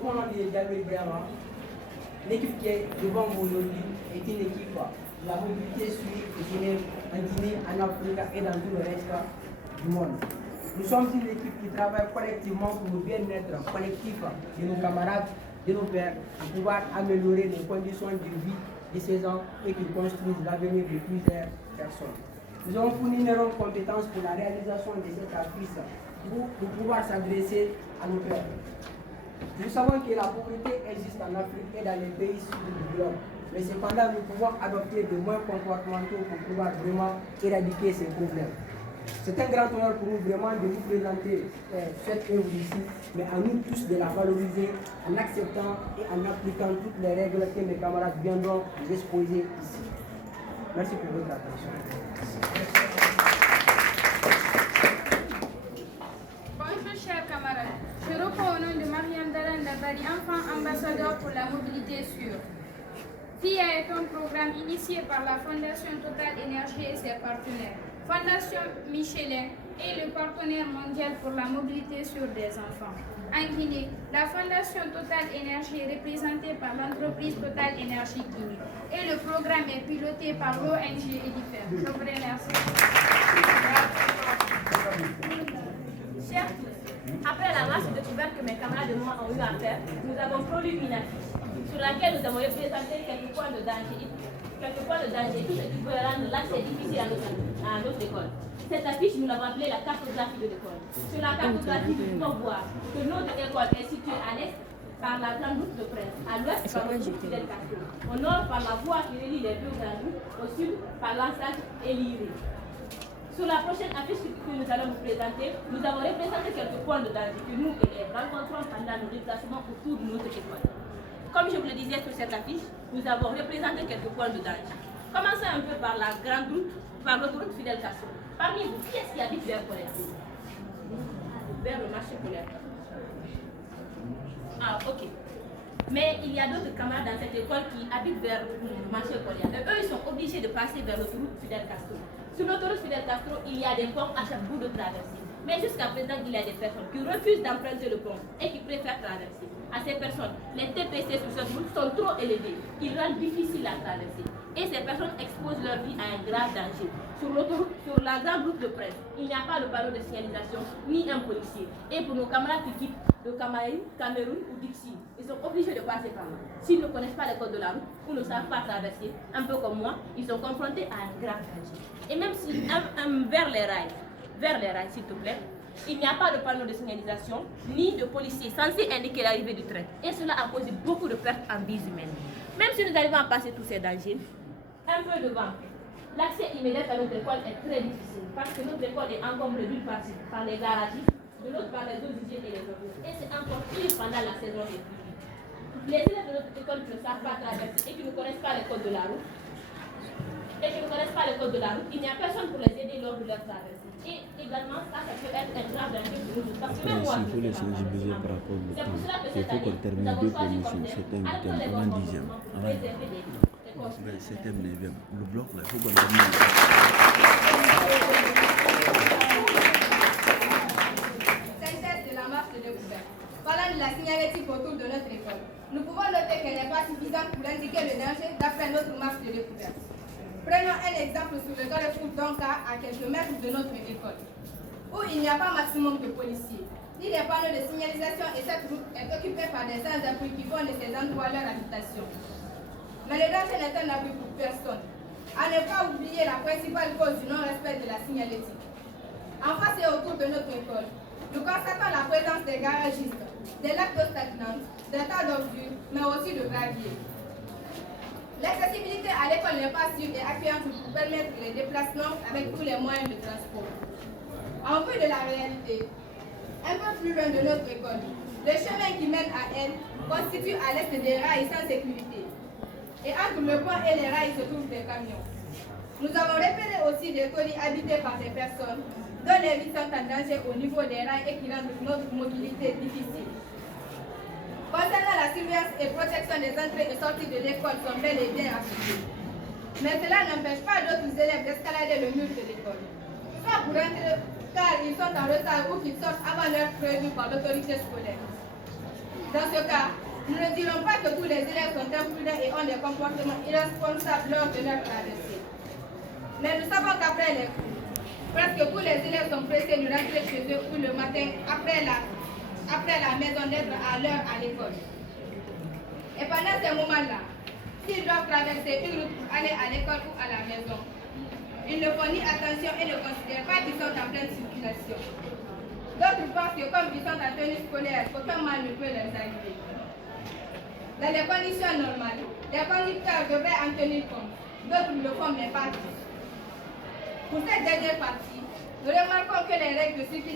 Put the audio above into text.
qu'on a dit également, l'équipe qui est devant vous aujourd'hui est une équipe de la mobilité suisse en Guinée, en Afrique et dans tout le reste du monde. Nous sommes une équipe qui travaille collectivement pour le bien-être collectif de nos camarades, de nos pères, pour pouvoir améliorer les conditions de vie de ces gens et qui construisent l'avenir de plusieurs personnes. Nous avons fourni nos compétences pour la réalisation de cette affiche pour pouvoir s'adresser à nos pères. Nous savons que la pauvreté existe en Afrique et dans les pays sud du globe, mais cependant nous pouvons adopter des moyens comportementaux pour pouvoir vraiment éradiquer ces problèmes. C'est un grand honneur pour nous vraiment de vous présenter cette œuvre ici, mais à nous tous de la valoriser en acceptant et en appliquant toutes les règles que mes camarades viendront nous exposer ici. Merci pour votre attention. Bonjour chers camarades, je reprends au nom de Mariam Dalan Dabari, enfant ambassadeur pour la mobilité sûre. FIA est un programme initié par la Fondation Total Énergie et ses partenaires. Fondation Michelin est le partenaire mondial pour la mobilité sûre des enfants. En Guinée, la Fondation Total Énergie est représentée par l'entreprise Total Énergie Guinée et le programme est piloté par l'ONG Edifer. Je vous remercie. Chers tous, après la marche de découverte que mes camarades et moi ont eu à faire, nous avons produit une affiche sur laquelle nous avons représenté quelques points de danger, tout ce qui peut rendre l'accès difficile à notre école. Cette affiche, nous l'avons appelée la cartographie de l'école. Sur la cartographie, nous pouvons voir que notre école est située à l'est par la grande route de Prince, à l'ouest par le route Fidel Castro, au nord par la voie qui relie les deux grandes routes, au sud par l'Ansac et l'Iré. Sur la prochaine affiche que nous allons vous présenter, nous avons représenté quelques points de danger que nous, élèves, rencontrons pendant nos déplacements autour de notre école. Comme je vous le disais sur cette affiche, nous avons représenté quelques points de danger. Commençons un peu par la grande route, par l'autoroute Fidel Castro. Parmi vous, qui est-ce qui habite vers Colère? Vers le marché Colère. Ah, ok. Mais il y a d'autres camarades dans cette école qui habitent vers le marché Colère. Eux, ils sont obligés de passer vers l'autoroute Fidel Castro. Sur l'autoroute Fidel Castro, il y a des ponts à chaque bout de traversée. Mais jusqu'à présent, il y a des personnes qui refusent d'emprunter le pont et qui préfèrent traverser. À ces personnes, les TPC sur cette route sont trop élevés. Ils rendent difficile à traverser. Et ces personnes exposent leur vie à un grave danger. Sur l'autoroute, sur la grande route de Prince, il n'y a pas de panneau de signalisation ni un policier. Et pour nos camarades qui quittent de Cameroun ou Dixie, ils sont obligés de passer par là. S'ils ne connaissent pas les codes de la route ou ne savent pas traverser, un peu comme moi, ils sont confrontés à un grave danger. Et même si vers les rails, s'il te plaît, il n'y a pas de panneau de signalisation ni de policier censé indiquer l'arrivée du train. Et cela a causé beaucoup de pertes en vies humaines. Même si nous arrivons à passer tous ces dangers, un peu devant, l'accès immédiat à notre école est très difficile parce que notre école est encombrée d'une partie par les garagistes, de l'autre par les eaux d'hygiène et les ordures. Et c'est encore pire pendant la saison des pluies. Les élèves de notre école qui ne savent pas traverser et qui ne connaissent pas les codes de la route, il n'y a personne pour les aider lors de leur traversée. Et également, ça peut être un grave danger pour nous. Parce que même moi, il faut les sensibiliser par rapport au temps. Il faut qu'on termine deux promotions, 7e, 8e, avant 10e. Avant 7e, 9e. Le bloc, là, il faut qu'on termine. Synthèse de la marche de découverte. Parlant de la signalétique autour de notre école, nous pouvons noter qu'elle n'est pas suffisante pour indiquer le danger d'après notre marche de découverte. Prenons un exemple sur le carrefour d'Onka à quelques mètres de notre école, où il n'y a pas maximum de policiers, ni des panneaux de signalisation et cette route est occupée par des sans-abri qui font de ces endroits leur habitation. Mais le danger n'est un abri pour personne. À ne pas oublier la principale cause du non-respect de la signalétique. En face et autour de notre école, nous constatons la présence des garagistes, des lacs d'eau stagnante, des tas d'ordures, mais aussi de gravier. L'accessibilité à l'école n'est pas sûre et accueillante pour permettre les déplacements avec tous les moyens de transport. En vue de la réalité, un peu plus loin de notre école, le chemin qui mène à elle constitue à l'est des rails sans sécurité. Et entre le pont et les rails se trouvent des camions. Nous avons repéré aussi des colis habités par des personnes dont les vies sont en danger au niveau des rails et qui rendent notre mobilité difficile. Concernant la surveillance et protection des entrées et sorties de l'école sont bel et bien appliquées. Mais cela n'empêche pas d'autres élèves d'escalader le mur de l'école. Soit pour rentrer car ils sont en retard ou qu'ils sortent avant l'heure prévue par l'autorité scolaire. Dans ce cas, nous ne dirons pas que tous les élèves sont imprudents et ont des comportements irresponsables lors de leur traversée. Mais nous savons qu'après les cours, presque tous les élèves sont pressés de rentrer chez eux ou le matin après la maison d'être à l'heure à l'école. Et pendant ces moments-là, s'ils doivent traverser une route pour aller à l'école ou à la maison, ils ne font ni attention et ne considèrent pas qu'ils sont en pleine circulation. D'autres pensent que comme ils sont en tenue scolaire, aucun mal ne peut les arriver. Dans les conditions normales, les conducteurs devraient en tenir compte. D'autres le font, mais pas tous. Pour cette dernière partie, nous remarquons que les règles de circulation